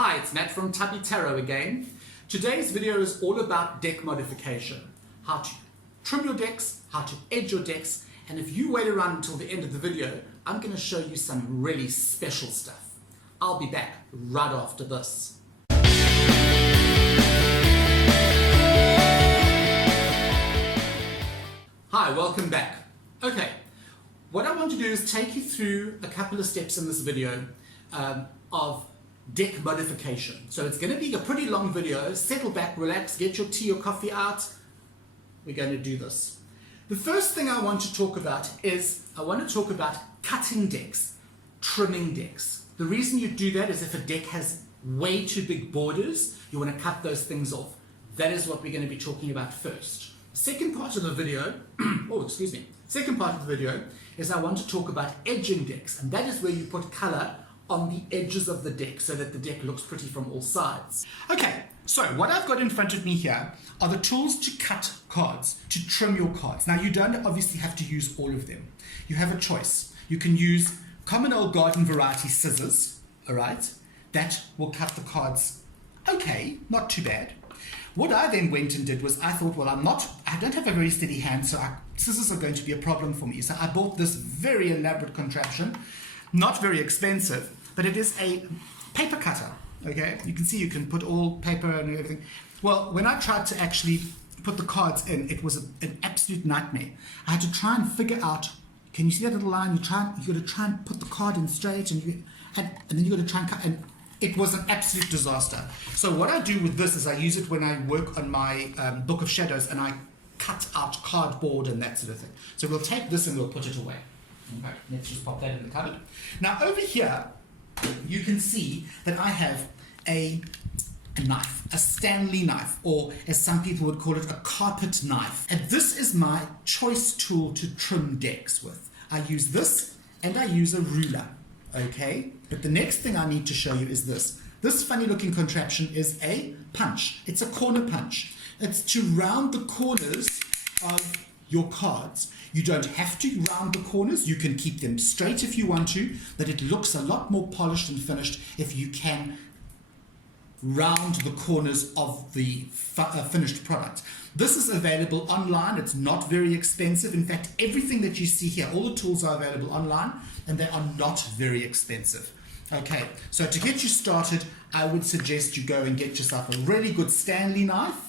Hi, it's Matt from Untitled Tarot again. Today's video is all about deck modification. How to trim your decks, how to edge your decks, and if you wait around until the end of the video, I'm going to show you some really special stuff. I'll be back right after this. Hi, welcome back. Okay, what I want to do is take you through a couple of steps in this video of deck modification. So it's going to be a pretty long video. Settle back, relax, get your tea or coffee out. We're going to do this. The first thing I want to talk about is I want to talk about cutting decks, trimming decks. The reason you do that is if a deck has way too big borders, you want to cut those things off. That is what we're going to be talking about first. Second part of the video, second part of the video is I want to talk about edging decks, and that is where you put color on the edges of the deck so that the deck looks pretty from all sides. Okay, so what I've got in front of me here are the tools to cut cards, to trim your cards. Now you don't obviously have to use all of them. You have a choice. You can use common old garden variety scissors, all right? That will cut the cards okay, not too bad. What I then went and did was I thought, well, I don't have a very steady hand, so scissors are going to be a problem for me. So I bought this very elaborate contraption, not very expensive, but it is a paper cutter, okay? You can see you can put all paper and everything. Well, when I tried to actually put the cards in, it was an absolute nightmare. I had to try and figure out, can you see that little line? You got to try and put the card in straight, and then you got to try and cut, and it was an absolute disaster. So what I do with this is I use it when I work on my Book of Shadows, and I cut out cardboard and that sort of thing. So we'll take this and we'll put it away. Okay, let's just pop that in the cupboard. Now over here, you can see that I have a knife, a Stanley knife, or as some people would call it, a carpet knife. And this is my choice tool to trim decks with. I use this and I use a ruler, okay? But the next thing I need to show you is this. This funny looking contraption is a punch. It's a corner punch. It's to round the corners of your cards. You don't have to round the corners. You can keep them straight if you want to, but it looks a lot more polished and finished if you can round the corners of the finished product. This is available online. It's not very expensive. In fact, everything that you see here, all the tools are available online, and they are not very expensive. Okay, so to get you started, I would suggest you go and get yourself a really good Stanley knife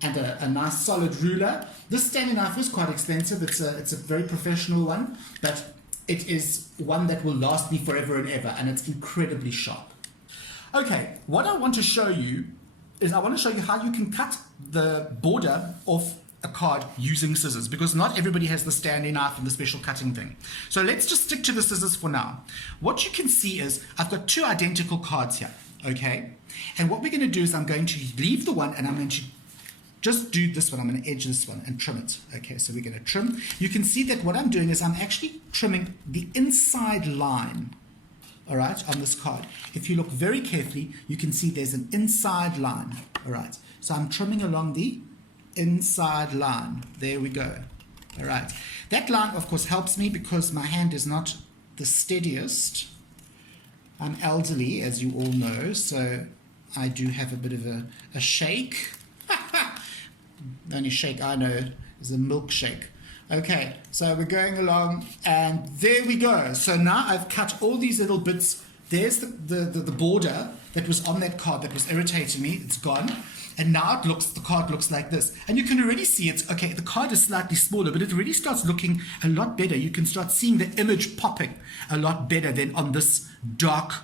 and a nice solid ruler. This Stanley knife is quite expensive. It's a very professional one, but it is one that will last me forever and ever, and it's incredibly sharp. Okay, what I want to show you is I want to show you how you can cut the border off a card using scissors, because not everybody has the Stanley knife and the special cutting thing. So let's just stick to the scissors for now. What you can see is I've got two identical cards here, okay? And what we're going to do is I'm going to leave the one and I'm going to just do this one. I'm going to edge this one and trim it. Okay, so we're going to trim. You can see that what I'm doing is I'm actually trimming the inside line, all right, on this card. If you look very carefully, you can see there's an inside line, all right. So I'm trimming along the inside line. There we go. All right. That line, of course, helps me because my hand is not the steadiest. I'm elderly, as you all know, so I do have a bit of a shake. The only shake I know is a milkshake. Okay, so we're going along, and there we go. So now I've cut all these little bits. There's the border that was on that card that was irritating me. It's gone. And now the card looks like this. And you can already see it's, okay, the card is slightly smaller, but it really starts looking a lot better. You can start seeing the image popping a lot better than on this dark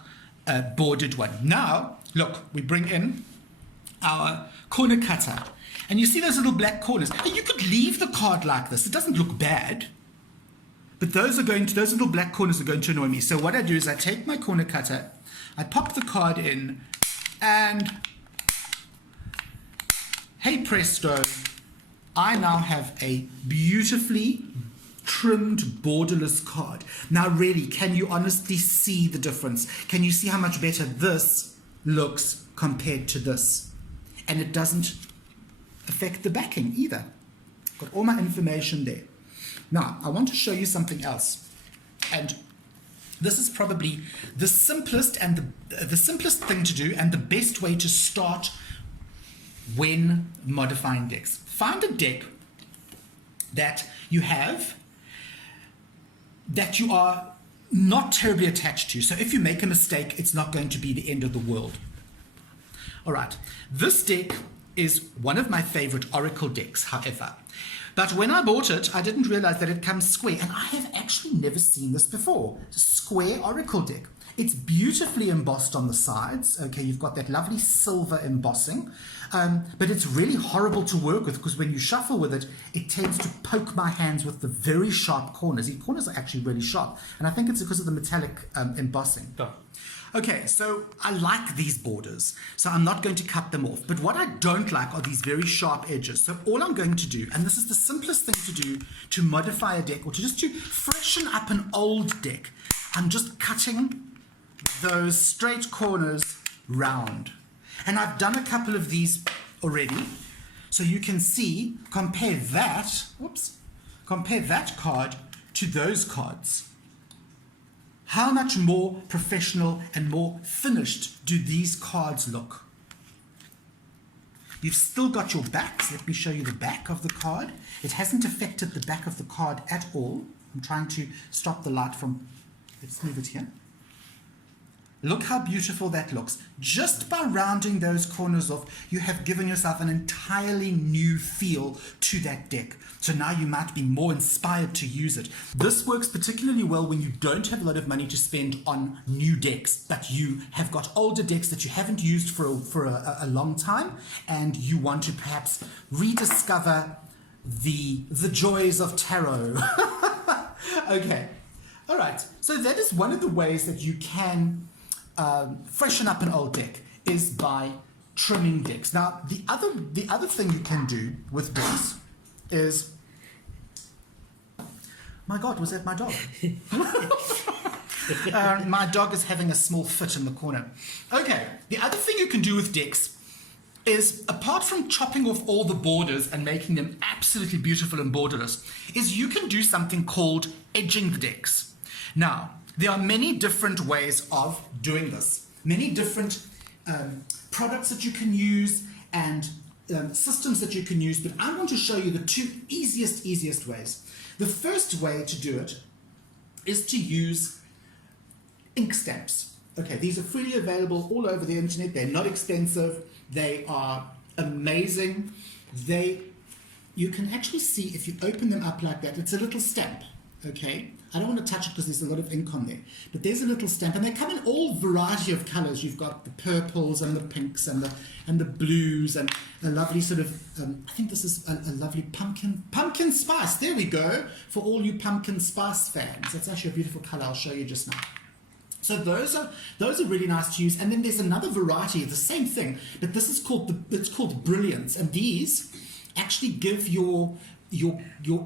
bordered one. Now, look, we bring in our corner cutter. And you see those little black corners. And you could leave the card like this. It doesn't look bad. But those little black corners are going to annoy me. So what I do is I take my corner cutter, I pop the card in, and hey presto, I now have a beautifully trimmed borderless card. Now really, can you honestly see the difference? Can you see how much better this looks compared to this? And it doesn't affect the backing either. Got all my information there. Now, I want to show you something else. And this is probably the simplest and the simplest thing to do and the best way to start when modifying decks. Find a deck that you have that you are not terribly attached to. So if you make a mistake, it's not going to be the end of the world. All right, this deck is one of my favorite Oracle decks, however. But when I bought it, I didn't realize that it comes square, and I have actually never seen this before. It's a square Oracle deck. It's beautifully embossed on the sides. Okay, you've got that lovely silver embossing, but it's really horrible to work with because when you shuffle with it, it tends to poke my hands with the very sharp corners. The corners are actually really sharp, and I think it's because of the metallic embossing. Oh. Okay, so I like these borders, so I'm not going to cut them off. But what I don't like are these very sharp edges. So all I'm going to do, and this is the simplest thing to do to modify a deck or to just to freshen up an old deck, I'm just cutting those straight corners round. And I've done a couple of these already. So you can see, compare that card to those cards. How much more professional and more finished do these cards look? You've still got your backs. Let me show you the back of the card. It hasn't affected the back of the card at all. I'm trying to stop the light from, let's move it here. Look how beautiful that looks. Just by rounding those corners off, you have given yourself an entirely new feel to that deck. So now you might be more inspired to use it. This works particularly well when you don't have a lot of money to spend on new decks, but you have got older decks that you haven't used for a long time, and you want to perhaps rediscover the joys of tarot. Okay, all right. So that is one of the ways that you can freshen up an old deck, is by trimming decks. Now, the other thing you can do with decks is, my God, was that my dog? My dog is having a small fit in the corner. Okay, the other thing you can do with decks is, apart from chopping off all the borders and making them absolutely beautiful and borderless, is you can do something called edging the decks. Now, there are many different ways of doing this, many different products that you can use and systems that you can use, but I want to show you the two easiest ways. The first way to do it is to use ink stamps. Okay, these are freely available all over the internet. They're not expensive. They are amazing. You can actually see, if you open them up like that, it's a little stamp. Okay, I don't want to touch it because there's a lot of ink on there, but there's a little stamp, and they come in all variety of colors. You've got the purples and the pinks and the blues and a lovely sort of I think this is a lovely pumpkin spice. There we go, for all you pumpkin spice fans. That's actually a beautiful color. I'll show you just now. So those are really nice to use. And then there's another variety of the same thing, but this is called Brilliance, and these actually give your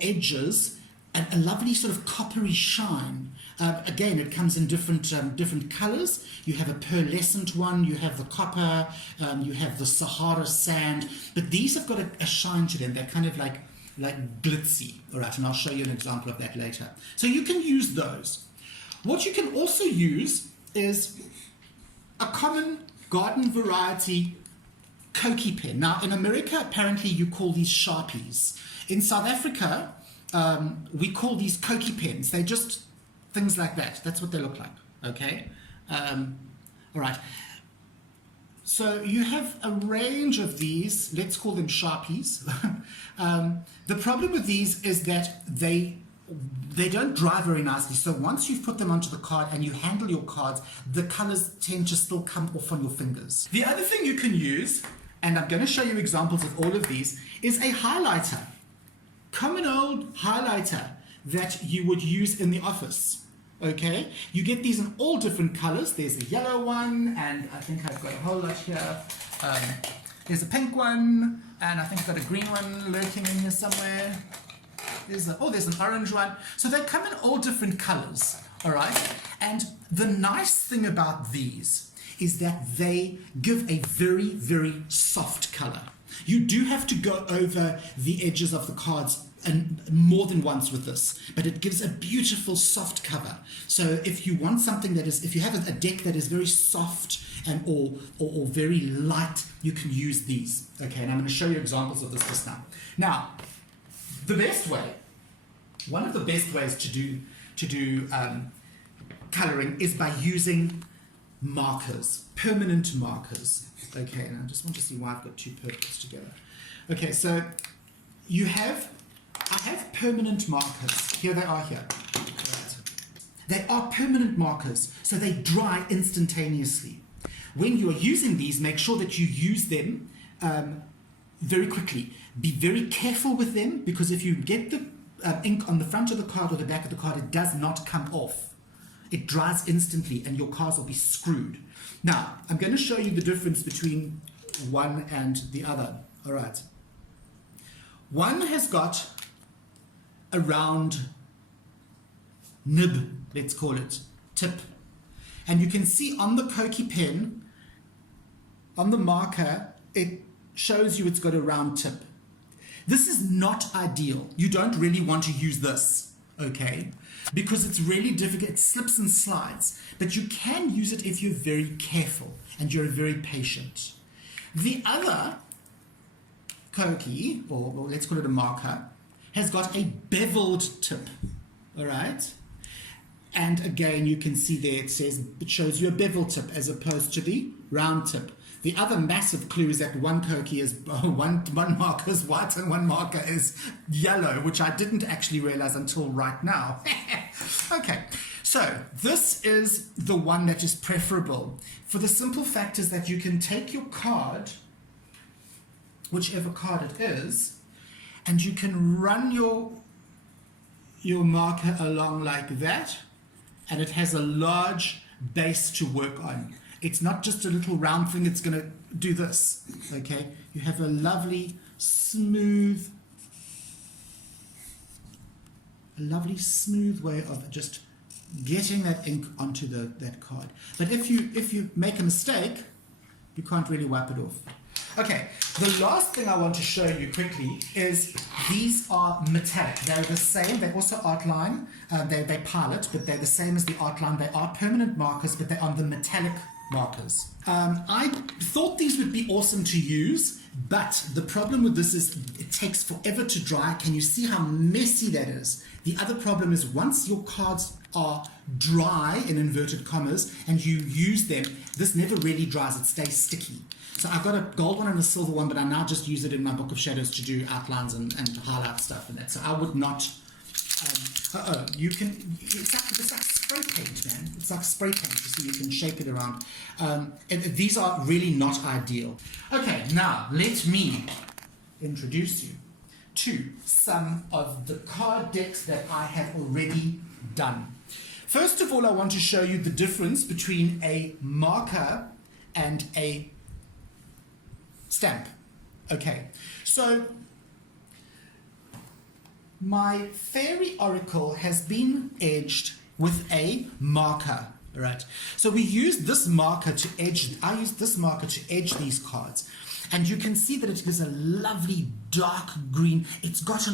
edges a lovely sort of coppery shine. Again, it comes in different colors. You have a pearlescent one, you have the copper, you have the Sahara sand, but these have got a shine to them. They're kind of like glitzy. All right, and I'll show you an example of that later. So you can use those. What you can also use is a common garden variety Koki pen. Now, in America, apparently you call these Sharpies. In South Africa, we call these Koki pens. They're just things like that. That's what they look like. Okay? All right. So you have a range of these. Let's call them Sharpies. The problem with these is that they don't dry very nicely. So once you've put them onto the card and you handle your cards, the colors tend to still come off on your fingers. The other thing you can use, and I'm going to show you examples of all of these, is a highlighter. Common old highlighter that you would use in the office. Okay, you get these in all different colors. There's a yellow one, and I think I've got a whole lot here. There's a pink one, and I think I've got a green one lurking in here somewhere. There's an orange one. So they come in all different colors, all right? And the nice thing about these is that they give a very, very soft color. You do have to go over the edges of the cards and more than once with this, but it gives a beautiful soft cover. So if you want something that is, if you have a deck that is very soft and or very light, you can use these. Okay, and I'm going to show you examples of this just now. Now, the best way, one of the best ways to do coloring is by using markers, permanent markers. Okay, and I just want to see why I've got two purples together. Okay, so I have permanent markers. Here they are here. Right. They are permanent markers, so they dry instantaneously. When you are using these, make sure that you use them very quickly. Be very careful with them, because if you get the ink on the front of the card or the back of the card, it does not come off. It dries instantly and your cards will be screwed. Now, I'm going to show you the difference between one and the other. All right. One has got a round nib, let's call it, tip. And you can see on the pokey pen, on the marker, it shows you it's got a round tip. This is not ideal. You don't really want to use this, okay? Because it's really difficult, it slips and slides. But you can use it if you're very careful and you're very patient. The other pokey, or let's call it a marker, has got a beveled tip, all right? And again, you can see there it shows you a bevel tip as opposed to the round tip. The other massive clue is that one pokey is, one marker is white and one marker is yellow, which I didn't actually realize until right now. Okay, so this is the one that is preferable. For the simple fact is that you can take your card, whichever card it is, and you can run your marker along like that, and it has a large base to work on. It's not just a little round thing, it's going to do this, okay? You have a lovely, smooth way of just getting that ink onto that card. But if you make a mistake, you can't really wipe it off. Okay, the last thing I want to show you quickly is these are metallic. They're the same, they also outline, they pilot, but they're the same as the outline. They are permanent markers, but they're on the metallic markers. I thought these would be awesome to use, but the problem with this is it takes forever to dry. Can you see how messy that is? The other problem is once your cards are dry, in inverted commas, and you use them, this never really dries, it stays sticky. So I've got a gold one and a silver one, but I now just use it in my Book of Shadows to do outlines and highlight stuff and that. So I would not, you can, it's like spray paint, man. It's like spray paint, so you can shape it around. These are really not ideal. Okay, now let me introduce you to some of the card decks that I have already done. First of all, I want to show you the difference between a marker and a stamp. Okay, so my fairy oracle has been edged with a marker, right? So we use this marker to edge, I use this marker to edge these cards. And you can see that it gives a lovely dark green. It's got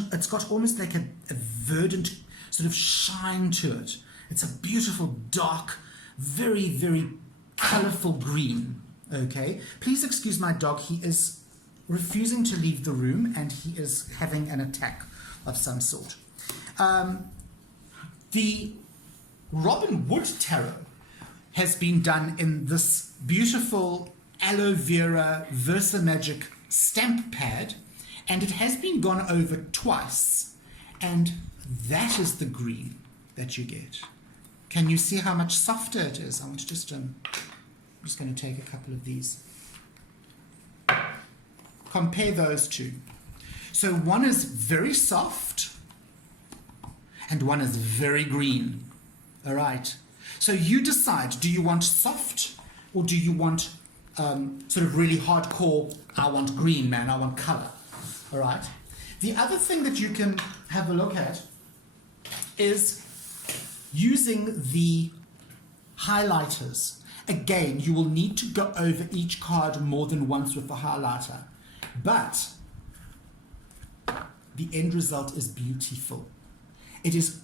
almost like a verdant sort of shine to it. It's a beautiful dark, very, very colorful green. Okay, please excuse my dog. He is refusing to leave the room and he is having an attack of some sort. The Robin Wood Tarot has been done in this beautiful aloe vera Versa Magic stamp pad, and it has been gone over twice, and that is the green that you get. Can you see how much softer it is? I want to just I'm just going to take a couple of these. Compare those two. So one is very soft and one is very green. All right. So you decide, do you want soft or do you want sort of really hardcore, I want green, man, I want color. All right. The other thing that you can have a look at is using the highlighters. Again, you will need to go over each card more than once with the highlighter. But the end result is beautiful. It is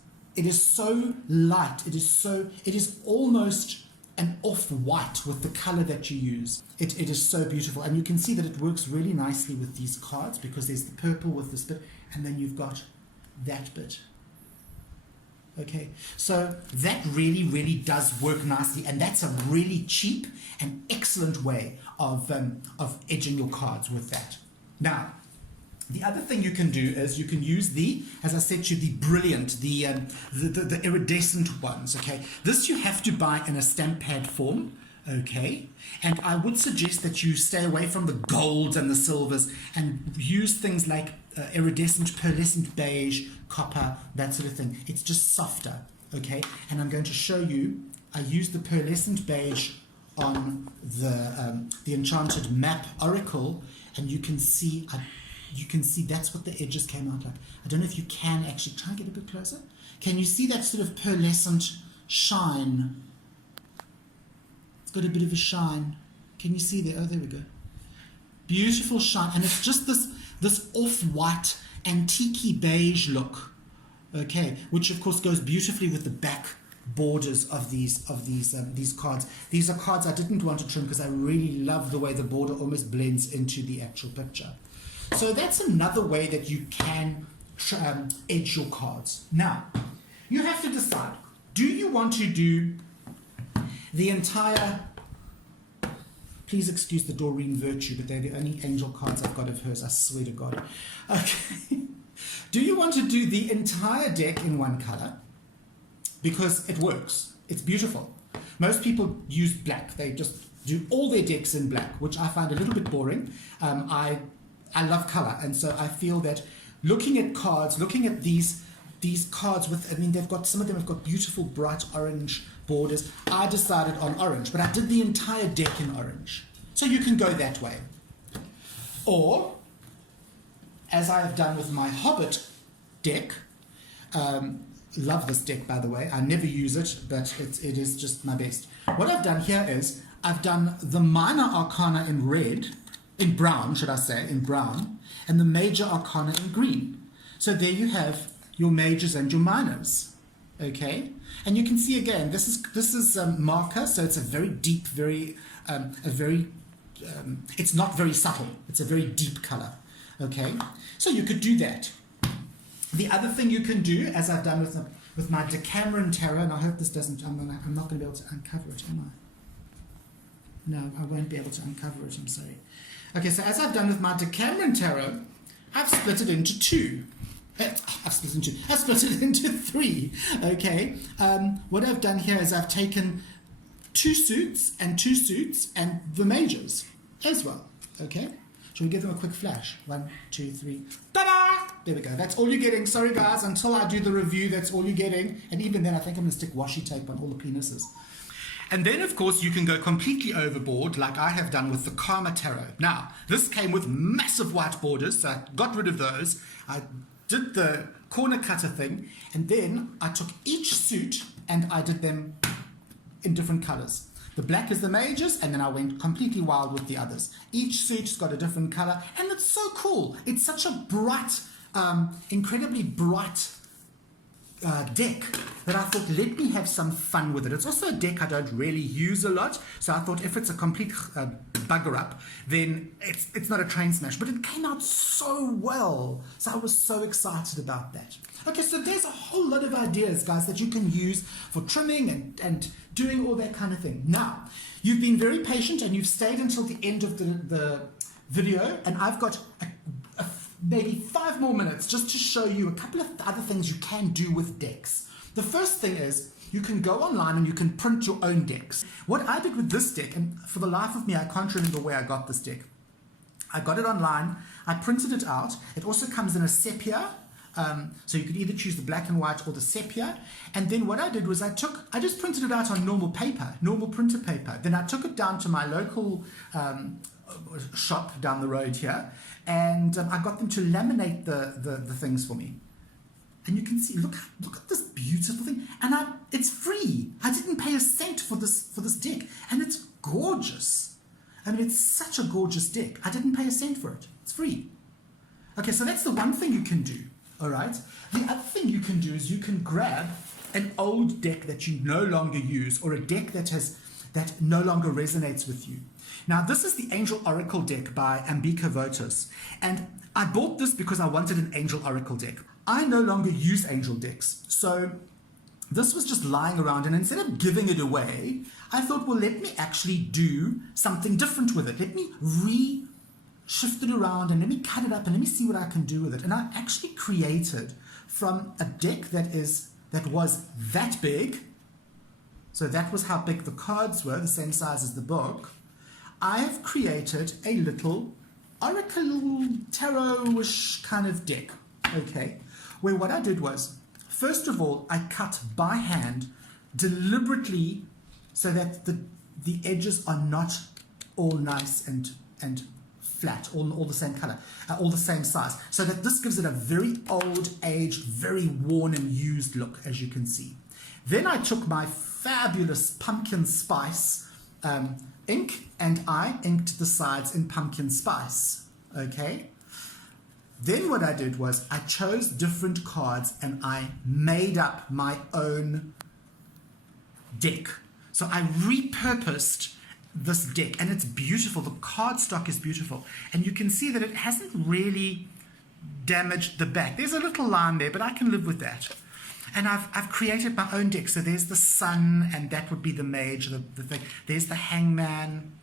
so light. It is almost an off-white with the color that you use. It is so beautiful. And you can see that it works really nicely with these cards because there's the purple with this bit, and then you've got that bit. Okay, so that really, really does work nicely, and that's a really cheap and excellent way of edging your cards with that. Now, the other thing you can do is you can use the, as I said to you, the Brilliant, the iridescent ones, okay? This you have to buy in a stamp pad form, okay? And I would suggest that you stay away from the golds and the silvers and use things like iridescent, pearlescent beige, copper, that sort of thing. It's just softer, okay? And I'm going to show you, I used the pearlescent beige on the Enchanted Map Oracle, and you can see that's what the edges came out like. I don't know if you can actually try and get a bit closer. Can you see that sort of pearlescent shine? It's got a bit of a shine. Can you see there? Oh, there we go. Beautiful shine, and it's just this off-white antique beige look, okay, which of course goes beautifully with the back borders of these cards. These are cards I didn't want to trim because I really love the way the border almost blends into the actual picture. So that's another way that you can edge your cards. Now, you have to decide, do you want to do the entire, please excuse the Doreen Virtue, but they're the only angel cards I've got of hers, I swear to God. Okay. Do you want to do the entire deck in one color? Because it works. It's beautiful. Most people use black. They just do all their decks in black, which I find a little bit boring. I love color, and so I feel that looking at cards, looking at these cards with, I mean, some of them have got beautiful bright orange borders. I decided on orange, but I did the entire deck in orange. So you can go that way. Or, as I have done with my Hobbit deck, love this deck, by the way. I never use it, but it is just my best. What I've done here is I've done the minor arcana in red, in brown, should I say, in brown, and the major arcana in green. So there you have your majors and your minors, okay? And you can see again, this is marker, so it's a very deep, it's not very subtle. It's a very deep color, okay? So you could do that. The other thing you can do, as I've done with my Decameron Tarot, and I hope this doesn't, I'm not going to be able to uncover it, am I? No, I won't be able to uncover it, I'm sorry. Okay, so as I've done with my Decameron Tarot, I've split it into two. I've split it into three, okay? What I've done here is I've taken two suits and the majors as well, okay? Shall we give them a quick flash? 1, 2, 3, ta-da! There we go. That's all you're getting. Sorry, guys. Until I do the review, that's all you're getting. And even then, I think I'm going to stick washi tape on all the penises. And then, of course, you can go completely overboard, like I have done with the Karma Tarot. Now, this came with massive white borders, so I got rid of those. I did the corner cutter thing, and then I took each suit and I did them in different colors. The black is the majors, and then I went completely wild with the others. Each suit's got a different color, and it's so cool. It's such a bright, incredibly bright deck that I thought, let me have some fun with it. It's also a deck I don't really use a lot, so I thought if it's a complete bugger up, then it's not a train smash. But it came out so well, so I was so excited about that. Okay, so there's a whole lot of ideas, guys, that you can use for trimming and doing all that kind of thing. Now, you've been very patient and you've stayed until the end of the video, and I've got maybe 5 more minutes just to show you a couple of other things you can do with decks. The first thing is you can go online and you can print your own decks. What I did with this deck, and for the life of me I can't remember where I got this deck. I got it online, I printed it out. It also comes in a sepia, so you could either choose the black and white or the sepia. And then what I did was I just printed it out on normal paper, normal printer paper. Then I took it down to my local shop down the road here, and I got them to laminate the things for me. And you can see, look at this beautiful thing, and it's free. I didn't pay a cent for this deck, and it's gorgeous. I mean, it's such a gorgeous deck. I didn't pay a cent for it. It's free. Okay, so that's the one thing you can do. All right. The other thing you can do is you can grab an old deck that you no longer use, or a deck that no longer resonates with you. Now, this is the Angel Oracle deck by Ambika Votus, and I bought this because I wanted an Angel Oracle deck. I no longer use Angel decks, so this was just lying around, and instead of giving it away, I thought, well, let me actually do something different with it. Let me shift it around and let me cut it up and let me see what I can do with it. And I actually created from a deck that was that big, so that was how big the cards were, the same size as the book. I have created a little Oracle Tarot-ish kind of deck, okay, where what I did was, first of all, I cut by hand deliberately so that the edges are not all nice and flat, all the same color, all the same size, so that this gives it a very old, aged, very worn and used look, as you can see. Then I took my fabulous pumpkin spice ink and I inked the sides in pumpkin spice, okay? Then what I did was I chose different cards and I made up my own deck. So I repurposed this deck, and it's beautiful. The cardstock is beautiful, and you can see that it hasn't really damaged the back. There's a little line there, but I can live with that. And I've created my own deck. So there's the Sun, and that would be the Mage, the thing. There's the Hangman.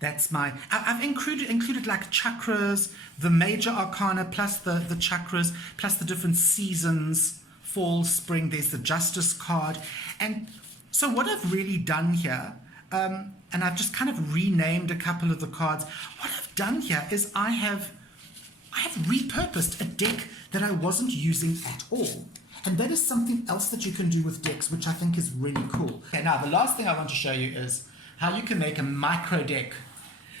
That's my. I've included like chakras, the major arcana plus the chakras plus the different seasons, fall, spring. There's the Justice card, and so what I've really done here, and I've just kind of renamed a couple of the cards. What I've done here is I have repurposed a deck that I wasn't using at all. And that is something else that you can do with decks, which I think is really cool. Okay, now the last thing I want to show you is how you can make a micro deck.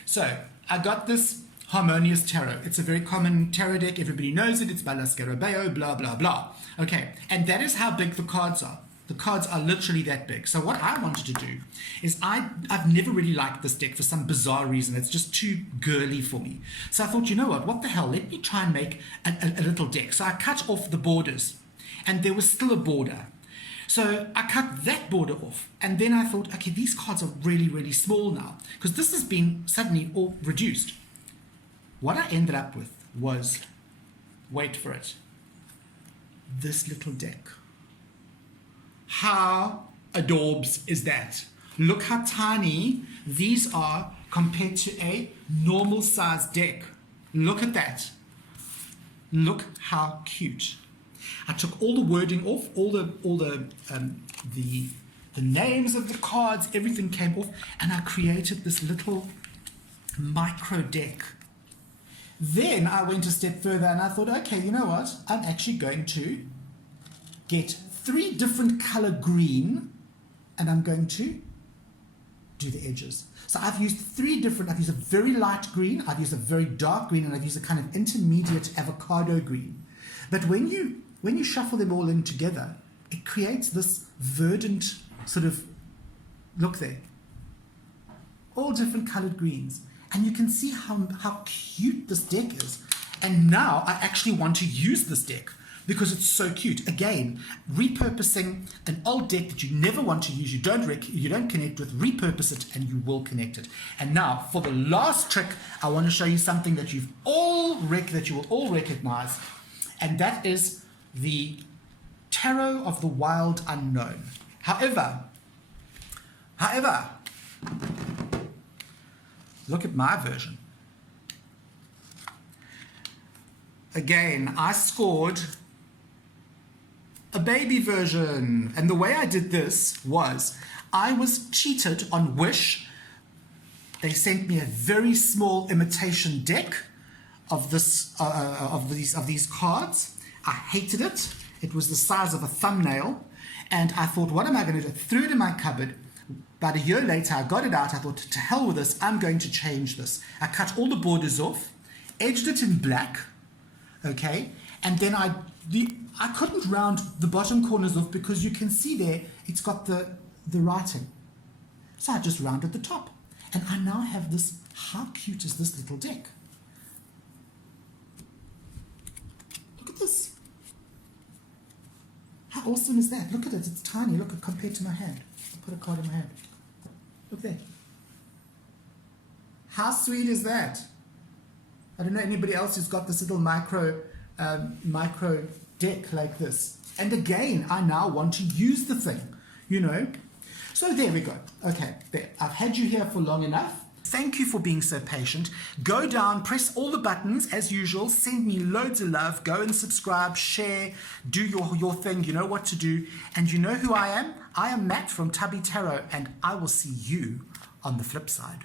So I got this Harmonious Tarot. It's a very common tarot deck. Everybody knows it. It's by Lascarabeo, blah, blah, blah. Okay, and that is how big the cards are. The cards are literally that big. So what I wanted to do is I've never really liked this deck for some bizarre reason. It's just too girly for me. So I thought, you know what the hell? Let me try and make a little deck. So I cut off the borders, and there was still a border. So I cut that border off, and then I thought, okay, these cards are really, really small now, because this has been suddenly all reduced. What I ended up with was, wait for it, this little deck. How adorbs is that? Look how tiny these are compared to a normal size deck. Look at that. Look how cute. I took all the wording off, all the names of the cards, everything came off, and I created this little micro deck. Then I went a step further and I thought, okay, you know what? I'm actually going to get 3 different color green, and I'm going to do the edges. So I've used 3 different, I've used a very light green, I've used a very dark green, and I've used a kind of intermediate avocado green. But when you shuffle them all in together, it creates this verdant sort of look there. All different colored greens. And you can see how cute this deck is. And now I actually want to use this deck because it's so cute. Again, repurposing an old deck that you never want to use, you don't connect with, repurpose it and you will connect it. And now for the last trick, I want to show you something that you will all recognize, and that is the Tarot of the Wild Unknown. However, look at my version. Again, I scored a baby version. And the way I did this was I was cheated on Wish. They sent me a very small imitation deck of these cards. I hated it. It was the size of a thumbnail. And I thought, what am I going to do? Threw it in my cupboard. About a year later, I got it out. I thought, to hell with this. I'm going to change this. I cut all the borders off, edged it in black. Okay, and then I couldn't round the bottom corners off because you can see there it's got the writing. So I just rounded the top, and I now have this. How cute is this little deck? awesome is that? Look at it, it's tiny. Look, compared to my hand. I'll put a card in my hand. Look there. How sweet is that? I don't know anybody else who's got this little micro deck like this. And again, I now want to use the thing, you know. So there we go. Okay, there. I've had you here for long enough. Thank you for being so patient. Go down, press all the buttons as usual, send me loads of love, go and subscribe, share, do your thing, you know what to do. And you know who I am? I am Matt from Tubby Tarot, and I will see you on the flip side.